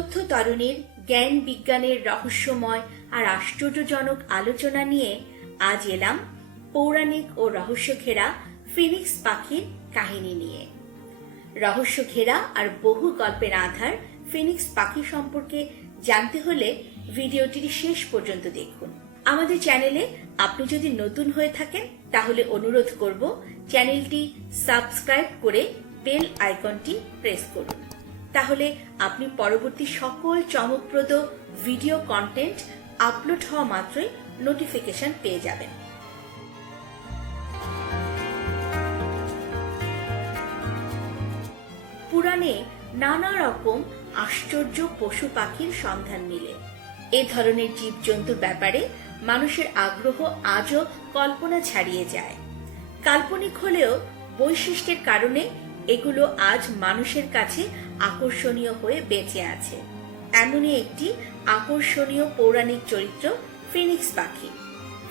তথ্য তরুণীর জ্ঞান বিজ্ঞানের রহস্যময় আর আশ্চর্যজনক আলোচনা নিয়ে আজ এলাম পৌরাণিক ও রহস্য ঘেরা ফিনিক্স পাখির কাহিনী নিয়ে। রহস্য ঘেরা আর বহু গল্পের আধার ফিনিক্স পাখি সম্পর্কে জানতে হলে ভিডিওটির শেষ পর্যন্ত দেখুন। আমাদের চ্যানেলে আপনি যদি নতুন হয়ে থাকেন তাহলে অনুরোধ করব চ্যানেলটি সাবস্ক্রাইব করে বেল আইকনটি প্রেস করুন। তাহলে আপনি পরবর্তী সকল চমকপ্রদ ভিডিও কন্টেন্ট আপলোড হওয়া মাত্রই নোটিফিকেশন পেয়ে যাবেন। পুরাণে নানা রকম আশ্চর্য পশু পাখির সন্ধান মিলে। এ ধরনের জীবজন্তুর ব্যাপারে মানুষের আগ্রহ আজও কল্পনা ছাড়িয়ে যায়। কাল্পনিক হলেও বৈশিষ্ট্যের কারণে এগুলো আজ মানুষের কাছে আকর্ষণীয় হয়ে বেঁচে আছে। এমনই একটি আকর্ষণীয় পৌরাণিক চরিত্র ফিনিক্স পাখি।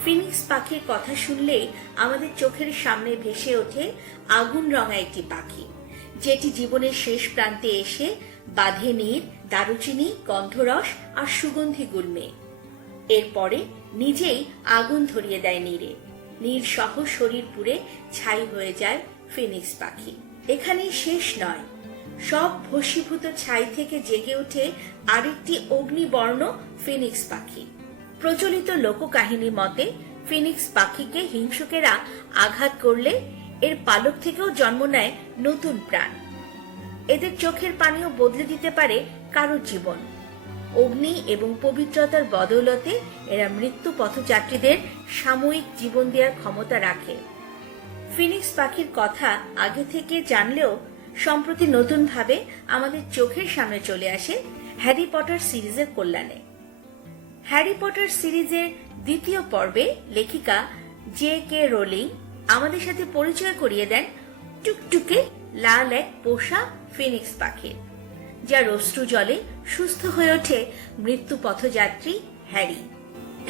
ফিনিক্স পাখির কথা শুনলেই আমাদের চোখের সামনে ভেসে ওঠে আগুন রঙা একটি পাখি, যেটি জীবনের শেষ প্রান্তে এসে বাঁধে নীর, দারুচিনি, গন্ধরস আর সুগন্ধি গুল্মে। এরপরে নিজেই আগুন ধরিয়ে দেয় নীরে। নীর সহ শরীর পুড়ে ছাই হয়ে যায় ফিনিক্স পাখি। এখানেই শেষ নয়, সব ভস্মীভূত ছাই থেকে জেগে ওঠে আরেকটি অগ্নিবর্ণ ফিনিক্স পাখি। প্রচলিত লোককাহিনী মতে ফিনিক্স পাখিকে হিংসুকেরা আঘাত করলে এর পালক থেকেও জন্ম নেয় নতুন প্রাণ। এদের চোখের পানিও বদলে দিতে পারে কারোর জীবন। অগ্নি এবং পবিত্রতার বদৌলতে এরা মৃত্যু পথযাত্রীদের সাময়িক জীবন দেওয়ার ক্ষমতা রাখে। ফিনিক্স পাখির কথা আগে থেকে জানলেও সম্প্রতি নতুন ভাবে আমাদের চোখের সামনে চলে আসে হ্যারি পটার সিরিজের কল্যাণে। হ্যারি পটার সিরিজের দ্বিতীয় পর্বে লেখিকা J.K. রোলিং আমাদের সাথে পরিচয় করিয়ে দেন টুকটুকে লাল এক পোষা ফিনিক্স পাখির, যার অশ্রু জলে সুস্থ হয়ে ওঠে মৃত্যু পথযাত্রী Harry.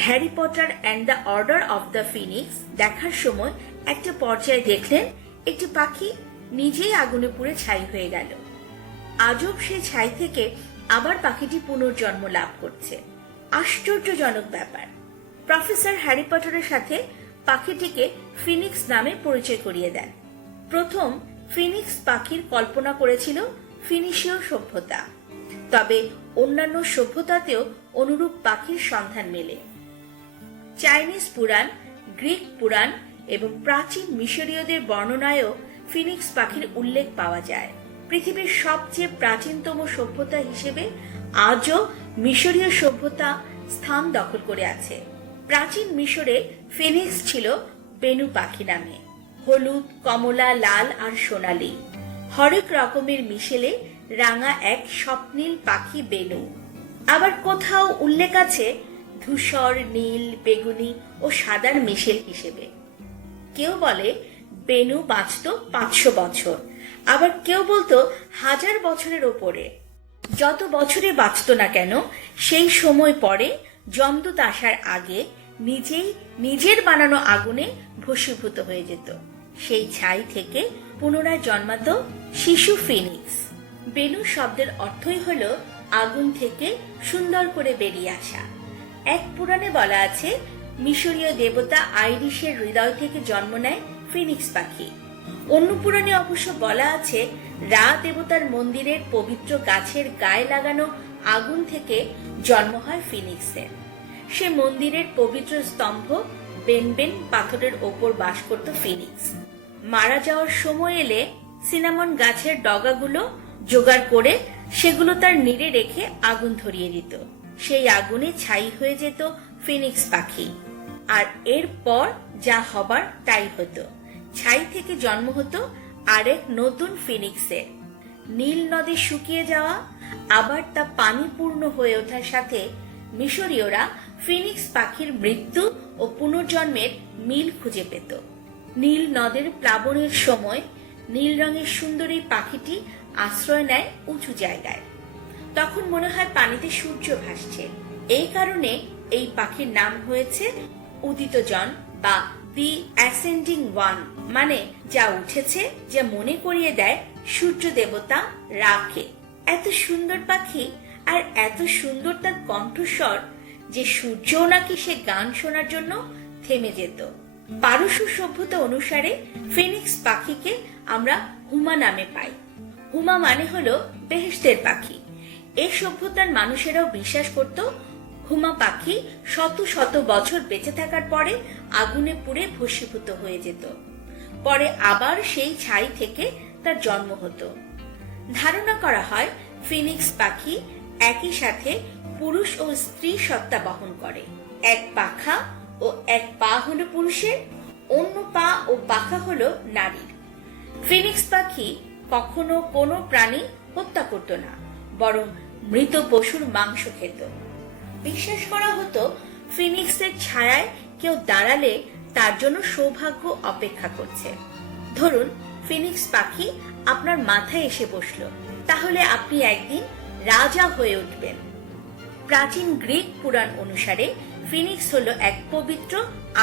Harry Potter and the order of the Phoenix দেখার সময় একটা পর্যায়ে দেখলেন একটি পাখি নিজেই আগুনে পুড়ে ছাই হয়ে গেল। আজব সে ছাই থেকে আবার পাখিটি পুনর্জন্ম লাভ করছে। আশ্চর্যজনক ব্যাপার। প্রফেসর হ্যারি পটারের সাথে পাখিটিকে ফিনিক্স নামে পরিচয় করিয়ে দেন। প্রথম ফিনিক্স পাখির কল্পনা করেছিল ফিনিশীয় সভ্যতা, তবে অন্যান্য সভ্যতাতেও অনুরূপ পাখির সন্ধান মেলে। চাইনিজ পুরাণ, গ্রিক পুরাণ এবং প্রাচীন মিশরীয়দের বর্ণনায়ও ফিনিক্স পাখির উল্লেখ পাওয়া যায়। পৃথিবীর সবচেয়ে প্রাচীনতম সভ্যতা হিসেবে আজও মিশরীয় সভ্যতা স্থান দখল করে আছে। প্রাচীন মিশরে ফিনিক্স ছিল বেনু পাখি নামে। হলুদ, কমলা, লাল আর সোনালী হরেক রকমের মিশেলে রাঙা এক স্বপ্নীল পাখি বেনু। আবার কোথাও উল্লেখ আছে ধূসর, নীল, বেগুনি ও সাদার মিশেল হিসেবে। কেউ বলে বেনু বাঁচত 500 বছর, আবার কেউ বলতো 1000 বছরের ওপরে। যত বছরে বাঁচত না কেন, সেই সময় পরে যমদূত আসার আগে নিজেই নিজের বানানো আগুনে ভস্মীভূত হয়ে যেত। সেই ছাই থেকে পুনরায় জন্মাত শিশু ফিনিক্স। বেনু শব্দের অর্থই হলো আগুন থেকে সুন্দর করে বেরিয়ে আসা। এক পুরাণে বলা আছে মিশরীয় দেবতা আইরিসের হৃদয় থেকে জন্ম নেয় ফিনিক্স পাখি। অন্য পুরাণে অবশ্য বলা আছে রা দেবতার মন্দিরের পবিত্র গাছের গায়ে লাগানো আগুন থেকে জন্ম হয় ফিনিক্সের। সে মন্দিরের পবিত্র স্তম্ভ বেনবেন পাথরের ওপর বাস করত ফিনিক্স। মারা যাওয়ার সময় এলে সিনামন গাছের ডগাগুলো জোগাড় করে সেগুলো তার নীড়ে রেখে আগুন ধরিয়ে দিত। সেই আগুনে ছাই হয়ে যেত ফিনিক্স পাখি। আর এরপর যা হবার তাই হতো। ছাই থেকে জন্ম হতো আরেক নতুন ফিনিক্সের। নীল নদে শুকিয়ে যাওয়া আবার তা পানি পূর্ণ হয়ে ওঠার সাথে মিশরীয়রা ফিনিক্স পাখির মৃত্যু ও পুনর্জন্মের মিল খুঁজে পেত। নীল নদের প্লাবনের সময় নীল রঙের সুন্দরী পাখিটি আশ্রয় নেয় উঁচু জায়গায়। তখন মনে হয় পানিতে সূর্য ভাসছে। এই কারণে এই পাখির নাম হয়েছে উদিতজন বা দি অ্যাসেন্ডিং ওয়ান, মানে যা উঠেছে, যা মনে করিয়ে দেয় সূর্য দেবতা রাকে। এত সুন্দর পাখি আর এত সুন্দর তার কণ্ঠস্বর যে সূর্যও নাকি সে গান শোনার জন্য থেমে যেত। পারস্য সভ্যতা অনুসারে ফিনিক্স পাখিকে আমরা হুমা নামে পাই। হুমা মানে হলো বেহেশতের পাখি। এই সভ্যতার মানুষেরাও বিশ্বাস করত হুমা পাখি শত শত বছর বেঁচে থাকার পরে আগুনে পুড়ে ভস্মীভূত হয়ে যেত, পরে আবার সেই ছাই থেকে তার জন্ম হতো। ধারণা করা হয় ফিনিক্স পাখি একই সাথে পুরুষ ও স্ত্রী সত্তা বহন করে। এক পাখা ও এক পা হলো পুরুষের, অন্য পা ও পাখা হলো নারীর। ফিনিক্স পাখি কখনো কোনো প্রাণী হত্যা করত না, বরং মৃত পশুর মাংস খেত। বিশ্বাস করা হতো ফিনিক্সের ছায়ায় কেউ দাঁড়ালে তার জন্য সৌভাগ্য অপেক্ষা করছে। ধরুন ফিনিক্স পাখি আপনার মাথায় এসে বসলো, তাহলে আপনি একদিন রাজা হয়ে উঠবেন। প্রাচীন গ্রিক পুরাণ অনুসারে ফিনিক্স হলো এক পবিত্র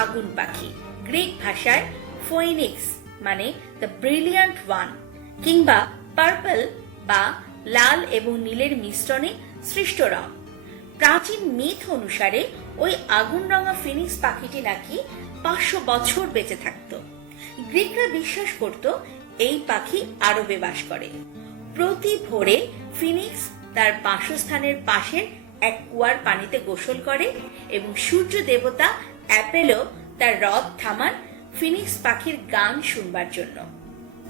আগুন পাখি। গ্রিক ভাষায় ফোইনিক্স মানে দ্য ব্রিলিয়ান্ট ওয়ান কিংবা পার্পল বা লাল এবং নীলের মিশ্রণে সৃষ্ট রং। প্রাচীন মিথ অনুসারে ওই আগুন রঙা ফিনিক্স পাখিটি নাকি 500 বছর বেঁচে থাকত। গ্রিকরা বিশ্বাস করত এই পাখি আরবে বাস করে। প্রতি ভোরে ফিনিক্স তার বাসস্থানের পাশের এক কুয়ার পানিতে গোসল করে এবং সূর্য দেবতা অ্যাপেলো তার রথ থামান ফিনিক্স পাখির গান শুনবার জন্য।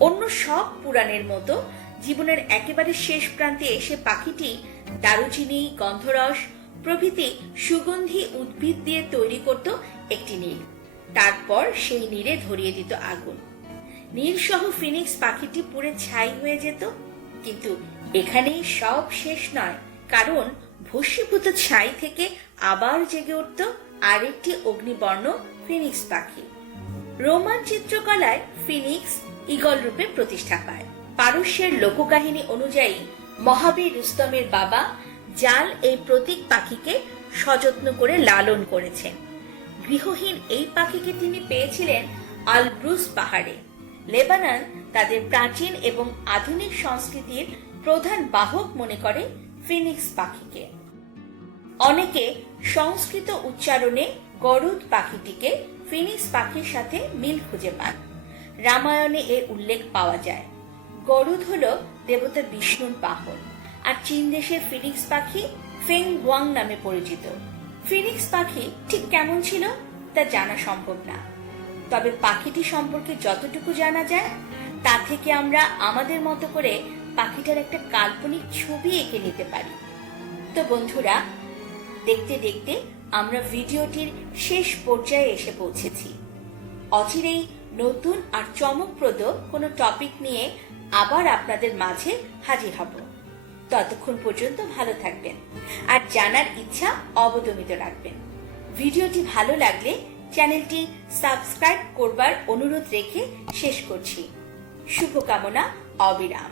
অন্য সব পুরাণের মতো জীবনের একেবারে শেষ প্রান্তে এসে পাখিটি দারুচিনি, গন্ধরস প্রভৃতি সুগন্ধি উদ্ভিদ দিয়ে তৈরি করত একটি নীড়। তারপর সেই নীড়ে ধরিয়ে দিত আগুন। নীড় সহ ফিনিক্স পাখিটি পুড়ে ছাই হয়ে যেত। কিন্তু এখানেই সব শেষ নয়, কারণ ভস্মীভূত ছাই থেকে আবার জেগে উঠত আরেকটি অগ্নিবর্ণ ফিনিক্স পাখি। রোমান চিত্রকলায় ফিনিক্স ঈগল রূপে প্রতিষ্ঠা পায়। পারস্যের লোককাহিনী অনুযায়ী মহাবীর রুস্তমের বাবা জাল এই প্রতীক পাখিকে সযত্ন করে লালন করেছেন। গৃহহীন এই পাখিকে তিনি পেয়েছিলেন আলব্রুজ পাহাড়ে। লেবানন তাদের প্রাচীন এবং আধুনিক সংস্কৃতির প্রধান বাহক মনে করে ফিনিক্স পাখিকে। অনেকে সংস্কৃত উচ্চারণে গরুড পাখিটিকে ফিনিক্স পাখির সাথে মিল খুঁজে পান। রামায়ণে এর উল্লেখ পাওয়া যায়। গরুড হলো দেবতা বিষ্ণুর বাহন, আর চীন দেশের ফিনিক্স পাখি ফেং গুয়াং নামে পরিচিত। ফিনিক্স পাখি ঠিক কেমন ছিল তা জানা সম্ভব না, তবে পাখিটি সম্পর্কে যতটুকু জানা যায় তা থেকে আমরা আমাদের মতো করে পাখিটার একটা কাল্পনিক ছবি এঁকে নিতে পারি। তো বন্ধুরা, দেখতে দেখতে আমরা ভিডিওটির শেষ পর্যায়ে এসে পৌঁছেছি। অচিরেই নতুন আর চমকপ্রদ কোনো টপিক নিয়ে আবার আপনাদের মাঝে হাজির হব। ততক্ষণ পর্যন্ত ভালো থাকবেন আর জানার ইচ্ছা অবদমিত রাখবেন। ভিডিওটি ভালো লাগলে চ্যানেলটি সাবস্ক্রাইব করবার অনুরোধ রেখে শেষ করছি। শুভকামনা, অবিরাম।